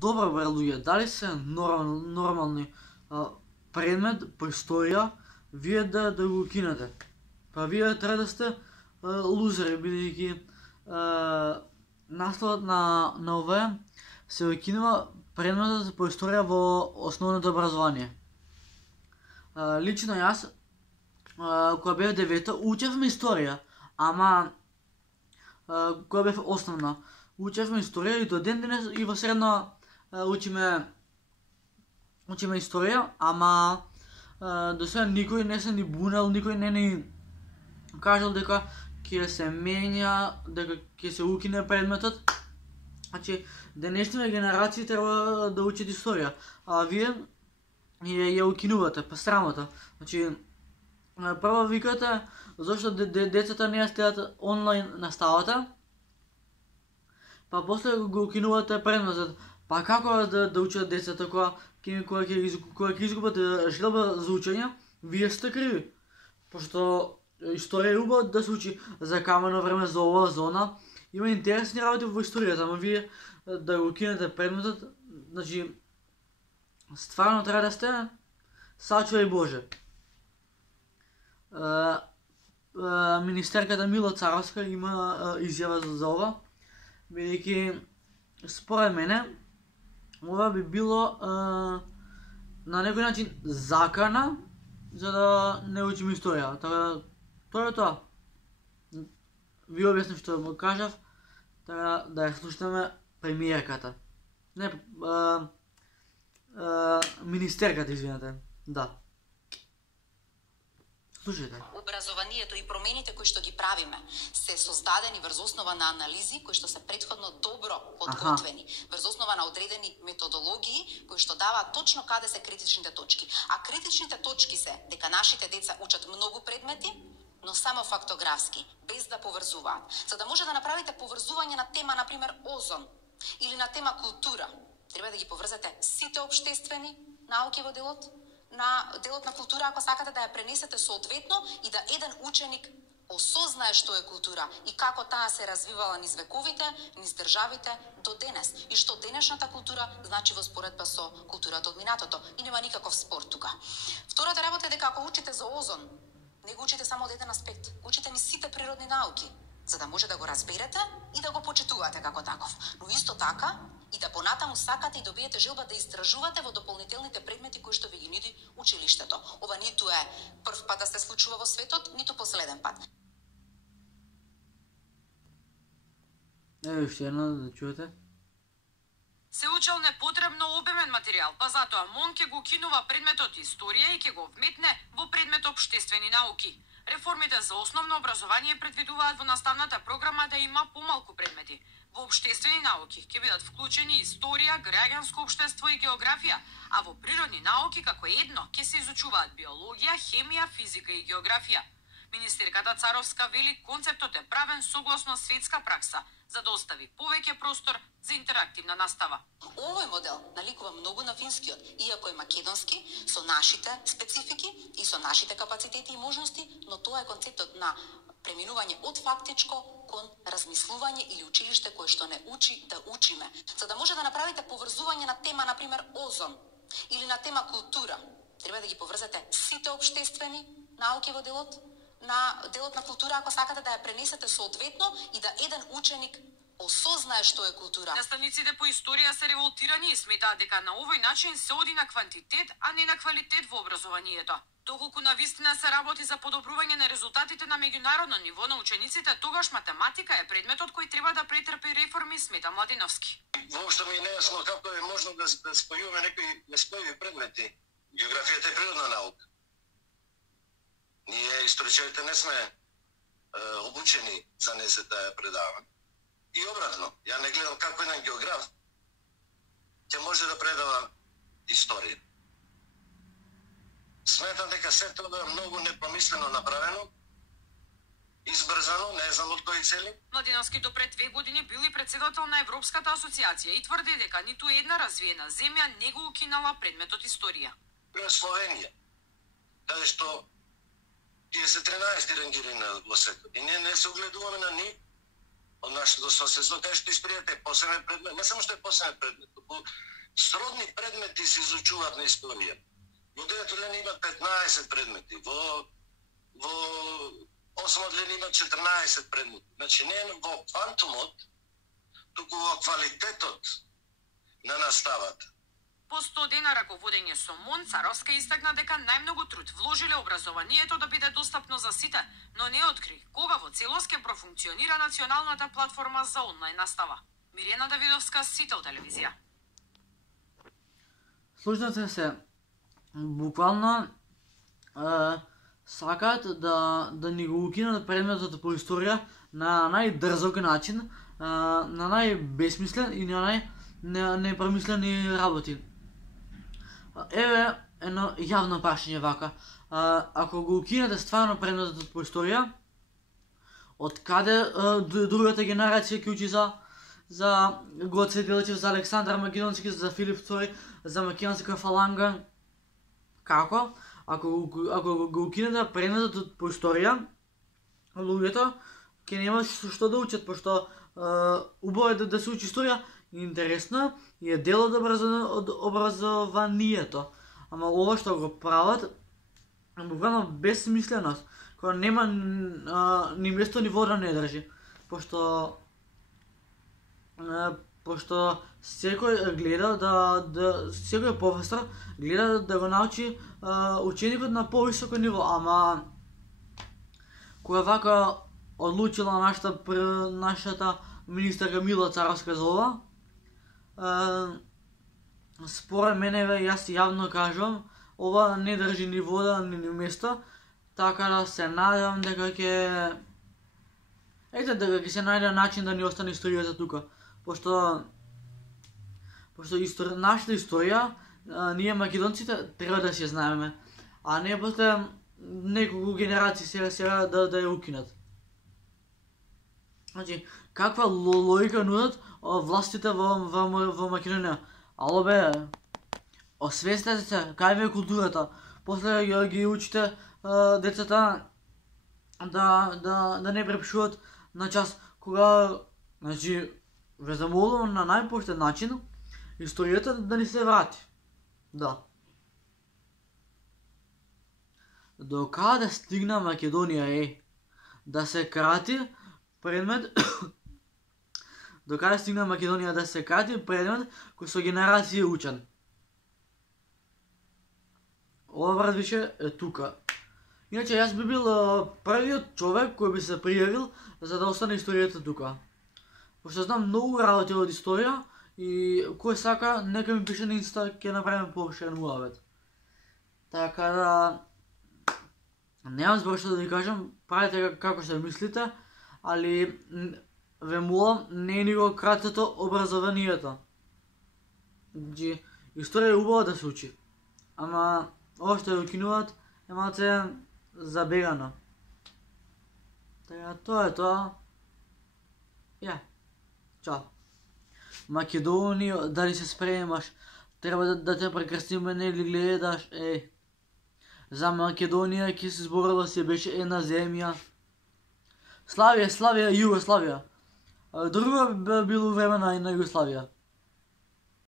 Добро бре луѓе, дали се нормални предмет по историја вие да го кинете? Па вие треба да сте лузери, бидејќи насловот на овој се го кинува предметот по историја во основното образование. Лично јас, кога бев девета, учевме историја, ама кога бев основна, учевме историја и до ден денес и во средно учиме историја, ама до сега никој не се ни бунел, никој не ни кажал дека ќе се менја, дека ќе се укине предметот. Значи, денешните генерации треба да учат историја, а вие ја укинувате, па срамота. Значи, прво викате зашто децата не ја следат онлайн наставата, па после го укинувате предметот. Па како да учат децата кога ќе изгубат желба за учење, вие сте криви. Пошто историја е убаво да се учи за камено време, за ова, за она. Има интересни работи во историјата, ама вие да го кинете предметот, значи стварно треба да сте сачувај Боже. Министерката Мила Царовска има изјава за ова, бидејќи според мене ова би било на некој начин закана за да не учиме историја. Така тоа е тоа. Ви објаснив што му кажав, така да ја слушнеме премиерката. Не, министерката, извинете. Да. Слушајте. Образованието и промените кои што ги правиме се создадени врз основа на анализи кои што се претходно добро подготвени, врз основа на одредени методологии кои што даваат точно каде се критичните точки. А критичните точки се дека нашите деца учат многу предмети, но само фактографски, без да поврзуваат. За да може да направите поврзување на тема, например, озон, или на тема култура, треба да ги поврзете сите општествени науки во делот на култура, ако сакате да ја пренесете соодветно и да еден ученик осознае што е култура и како таа се развивала низ вековите, низ државите до денес. И што денешната култура значи во споредба со културата од минатото. И нема никаков спор тука. Втората работа е дека ако учите за озон, не го учите само од еден аспект, учите низ сите природни науки, за да може да го разберете и да го почитувате како таков. Но исто така и да понатаму сакате и добиете желба да истражувате во дополнителните предмети кои што ви ги нуди училиштето. Ова ниту е прв пат да се случува во светот, ниту последен пат. Уште едно да чуете. Се учел непотребно обемен материјал, па затоа МОН ќе го кинува предметот историја и ќе го вметне во предмет општествени науки. Реформите за основно образование предвидуваат во наставната програма да има помалку предмети. Во општествени науки ќе бидат вклучени историја, граѓанско општество и географија, а во природни науки како едно ќе се изучуваат биологија, хемија, физика и географија. Министерката Царовска вели концептот е правен согласно светска пракса, за да остави повеќе простор за интерактивна настава. Овој модел наликува многу на финскиот, иако е македонски, со нашите специфики и со нашите капацитети и можности, но тоа е концептот на преминување од фактичко кон размислување или училиште кое што не учи да учиме. За да може да направите поврзување на тема, например, озон, или на тема култура, треба да ги поврзете сите општествени науки во делот на култура, ако сакате да ја пренесете соодветно и да еден ученик осознае што е култура. Наставниците по историја се револтирани и сметаат дека на овој начин се оди на квантитет, а не на квалитет во образованието. Доколку навистина се работи за подобрување на резултатите на меѓународно ниво на учениците, тогаш математика е предметот кој треба да претрпи реформи, смета Младиновски. Воопшто ми е нејасно како е можно да спојуваме некои неспојиви предмети. Географијата е природна наука. Ние, историчарите, не сме обучени за не се да ја предаваме. И обратно, ја не гледам како еден географ ќе може да предава историја. Сметам дека се тоа е многу непромислено направено, избрзано, не знам од кои цели. Младиновски до пред 2 години бил и председател на Европската асоциација и тврди дека ниту една развиена земја не го укинала предметот историја. Словенија, каде што тие се 13 рангирани во светот. И ние не се огледуваме на нив од нашето соседство, кај што историјата е посебен предмет, не само што е посебен предмет, туку сродни предмети се изучуваат на историја. Во 9 одделение има 15 предмети, во 8 одделение има 14 предмети. Значи не во квантумот, туку во квалитетот на наставата. По 100 дена раководење со МОН, Царовска истакна дека најмногу труд вложиле образованието да биде достапно за сите, но не откри кога во целост ќе профункционира националната платформа за онлайн настава. Мирена Давидовска, Сител телевизија. Слушнате се, буквално сакаат да ни го укинат предметот по историја на најдрзок начин, на најбесмислен и на непремислени работи. Еве едно јавно прашање вака. Ако го укинете стварно предметот по историја, од каде другата генерација ќе учи за Гоце Делчев, за Александар Македонски, за Филип II, за македонска фаланга? Како? Ако го укинете предметот по историја, луѓето ќе нема што да учат, пошто убаво е да се учи историја, интересно и е дел од образованието. Ама ова што го прават е буквално безсмисленост, која нема ни место ни вода не држи. Пошто секој гледа секој професор гледа да го научи ученикот на повисоко ниво, ама која вака одлучила нашата министарка Мила Царовска за ова, според мене, јас јавно кажувам, ова не држи ни вода, ни место, така да се надевам дека ќе се најде начин да ни остане историјата тука, пошто нашата историја, ние македонците треба да се знаеме, а не после неколку генерации сега да ја укинат. Значи, каква логика нудат властите во Македонија? Ало бе, освестете се, кај ви е културата? После ги учите децата да не препишуват на час. Кога, значи, ве замолувам на најпоштен начин историјата да ни се врати. Да. До каде стигна Македонија да се крати предмет до каде стигна Македонија да се крати предмет кој со генерации учен. Ова брат више е тука. Иначе јас би бил првиот човек кој би се пријавил за да остане историјата тука. Пошто знам многу работи од историја и кој сака нека ми пише на Инста, ќе направиме повширен муавет. Така да немам збор што да ви кажам, правите како што мислите, али ве молам, не ни го кратете образованието. Значи, историја е убаво да се учи, ама ова што ја укинуваат е малце забегано. Така, тоа е тоа. Чао. Македонија, дали се спремаш? Треба да те прекрстиме, нели гледаш? За Македонија ќе се зборила се беше една земја. Славија, Југославија. Друго било време на Југославија.